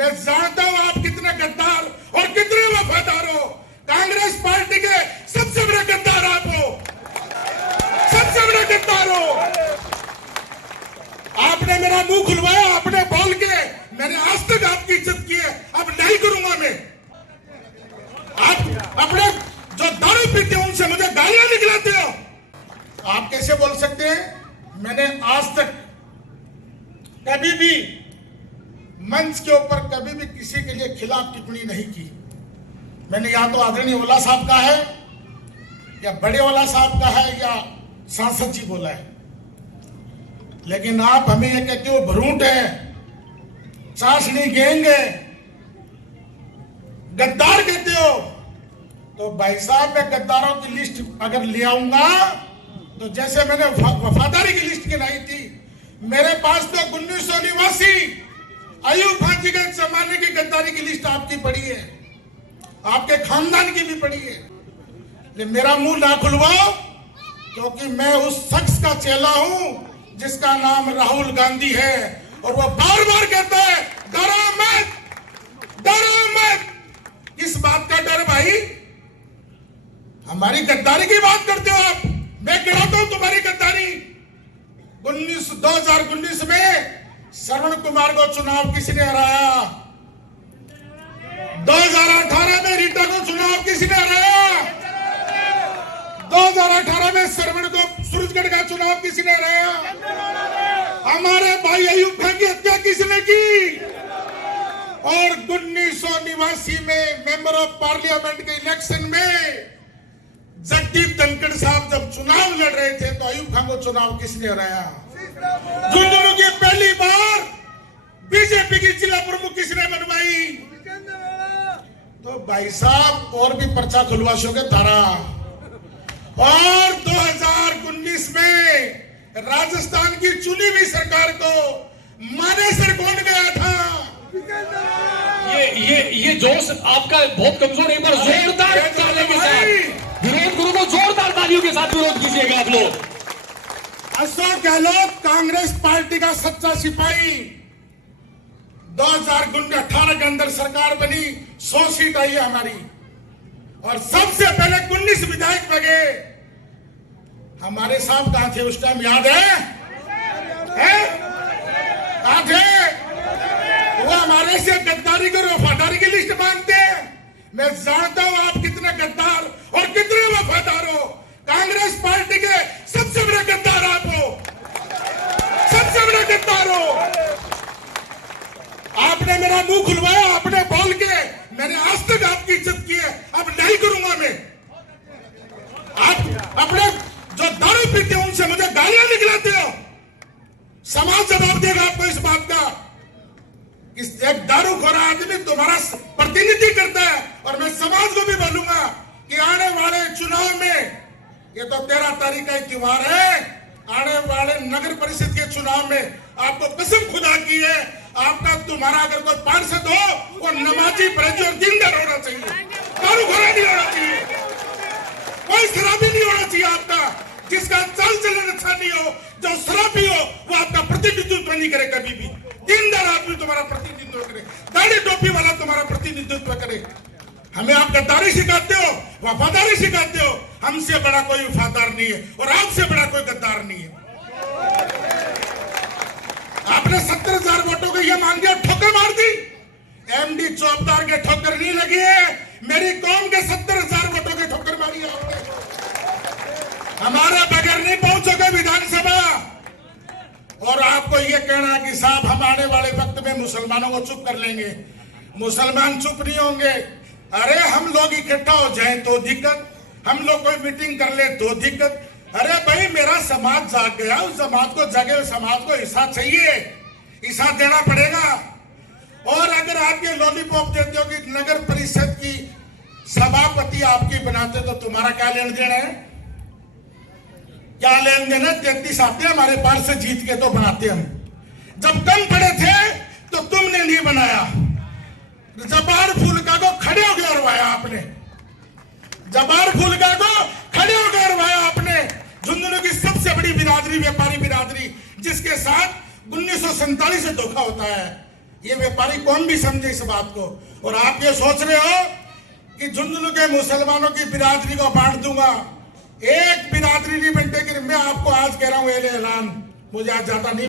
मैं जानता हूं आप कितने गद्दार और कितने वफादार हो। कांग्रेस पार्टी के सबसे बड़े गद्दार आप हो, सबसे बड़े गद्दार हो। आपने मेरा मुंह खुलवाया, आपने बोल के मैंने आज तक आपकी इज्जत की है, अब नहीं करूंगा मैं। आप अपने जो दारू पीते हो उनसे मुझे गालियां निकलाते हो। आप कैसे बोल सकते हैं? मैंने आज तक कभी भी मंच के ऊपर कभी भी किसी के लिए खिलाफ टिप्पणी नहीं की। मैंने या तो आदरणीय ओला साहब का है या बड़े ओला साहब का है या सांसद जी बोला है, लेकिन आप हमें ये कहते हो भरूट है, चाशनी गैंग है, गद्दार कहते हो। तो भाई साहब मैं गद्दारों की लिस्ट अगर ले आऊंगा तो जैसे मैंने वफादारी की लिस्ट गिनाई थी, मेरे पास तो 1900 निवासी अयूब खान जी के जमाने की गद्दारी की लिस्ट आपकी पड़ी है, आपके खानदान की भी पड़ी है। लेकिन मेरा मुंह ना खुलवाओ, क्योंकि मैं उस शख्स का चेला हूं जिसका नाम राहुल गांधी है, और वो बार बार कहता है डरो मत, डरो मत। किस बात का डर भाई? हमारी गद्दारी की बात करते हो आप, मैं गिनाता हूं तुम्हारी गद्दारी। 2019 में श्रवण कुमार को चुनाव किसने हराया? 2018 में रीटा को चुनाव किसने हराया? 2018 में श्रवण को सूरजगढ़ का चुनाव किसने हराया? हमारे भाई अयूब खान की हत्या किसने की? और 1900 निवासी में मेंबर ऑफ पार्लियामेंट के इलेक्शन में जगदीप धनखड़ साहब जब चुनाव लड़ रहे थे तो अयूब खान को चुनाव किसने हराया? झुंझुनू की पहली बार बीजेपी की जिला प्रमुख किसने बनवाई? तो भाई साहब और भी पर्चा खुलवाशों धारा। और 2019 में राजस्थान की चुनी हुई सरकार को मानेसर कौन गया था? ये जोश आपका बहुत कमजोर है। एक बार जोरदार तालियों के साथ विरोध गुरु को जोरदार तालियों के साथ विरोध कीजिएगा आप लोग। अशोक गहलोत कांग्रेस पार्टी का सच्चा सिपाही। 2018 के अंदर सरकार बनी, 100 सीट आई है हमारी, और सबसे पहले 19 विधायक बने। हमारे साहब कहां थे उस टाइम, याद है? कहां थे? वो हमारे से गद्दारी को वफादारी की लिस्ट मांगते हैं। मैं जानता हूं आप कितने गद्दार और कितने वफादार हो। कांग्रेस पार्टी के सबसे बड़े गद्दार आप हो, सबसे बड़े गद्दार हो। आपने मेरा मुंह खुलवाया, आपने बोल के मैंने आज तक आपकी इज्जत की है, अब नहीं करूंगा मैं। आप अपने जो दारू पीते हो उनसे मुझे गालियां निकलाते हो। समाज जवाब देगा आपको इस बात का। एक दारूखोर आदमी तुम्हारा प्रतिनिधि करता है, और मैं समाज को भी बोलूंगा कि आने वाले चुनाव में, ये तो 13 तारीख का त्योहार है, आने वाले नगर परिषद के चुनाव में आपको कसम खुदा की है, आपका तुम्हारा अगर कोई पार्षद हो वो नमाजी परहेजी और दीनदार होना चाहिए, दारूखोरा नहीं होना चाहिए, कोई शराबी नहीं होना चाहिए आपका, जिसका चाल चलन अच्छा नहीं हो, जो शराबी हो वो आपका प्रतिनिधित्व नहीं करे कभी भी। दीनदार आदमी तुम्हारा प्रतिनिधित्व करे, दाढ़ी टोपी वाला तुम्हारा प्रतिनिधित्व करे। हमें आप गद्दारी सिखाते हो, वफादारी सिखाते हो। हमसे बड़ा कोई वफादार नहीं है और आपसे बड़ा कोई गद्दार नहीं है। आपने 70,000 वोटों को यह मांग दिया, ठोकर मार दी। एमडी चौबदार के ठोकर नहीं लगी है, मेरी कौम के 70,000 वोटों की ठोकर मारी है आपने। हमारे बगैर नहीं पहुंचोगे विधानसभा। और आपको यह कहना कि साहब हम आने वाले वक्त में मुसलमानों को चुप कर लेंगे, मुसलमान चुप नहीं होंगे। अरे हम लोग इकट्ठा हो जाएं तो दिक्कत, हम लोग कोई मीटिंग कर ले तो दिक्कत। अरे भाई मेरा समाज जाग गया, उस समाज को जगे हुए समाज को हिस्सा चाहिए, हिस्सा देना पड़ेगा। और अगर आपके लॉलीपॉप देते हो कि नगर परिषद की सभापति आपकी बनाते तो तुम्हारा क्या लेन देन है? क्या लेन देन है? 33 आते हमारे पास से जीत के तो बनाते हम। जब कम पड़े थे तो तुमने नहीं बनाया। जबार फुलका को खड़े होकर अरवाया आपने, जबार फुलका को खड़े होकर अरवाया आपने। झुंझुनू की सबसे बड़ी बिरादरी व्यापारी बिरादरी, जिसके साथ 1947 से धोखा होता है। ये व्यापारी कौन भी समझे इस बात को। और आप ये सोच रहे हो कि झुंझुनू के मुसलमानों की बिरादरी को बांट दूंगा, एक बिरादरी नहीं बंटेगी। मैं आपको आज कह रहा हूं ऐलान, मुझे आज ज्यादा नहीं